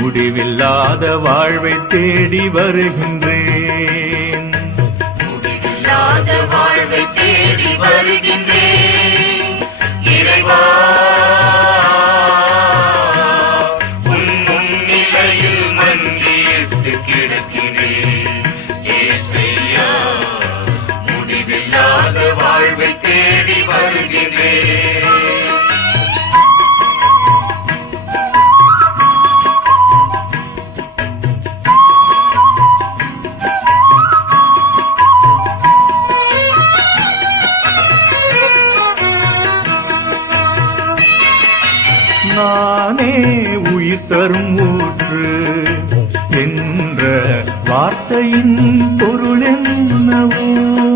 முடிவில்லாத வாழ்வை தேடி வருகின்றேன். முடிவில்லாத வாழ்வை தேடி வருகின்றேன். இறைவா உன் முன்னிலையில் மண்டியிட்டு கிடக்கிறேன். ஏசையா முடிவில்லாத வாழ்வை தேடி வருகின்றேன். நானே உயிர் தரும் ஊற்று என்ற வார்த்தையின் பொருள் என்னவோ?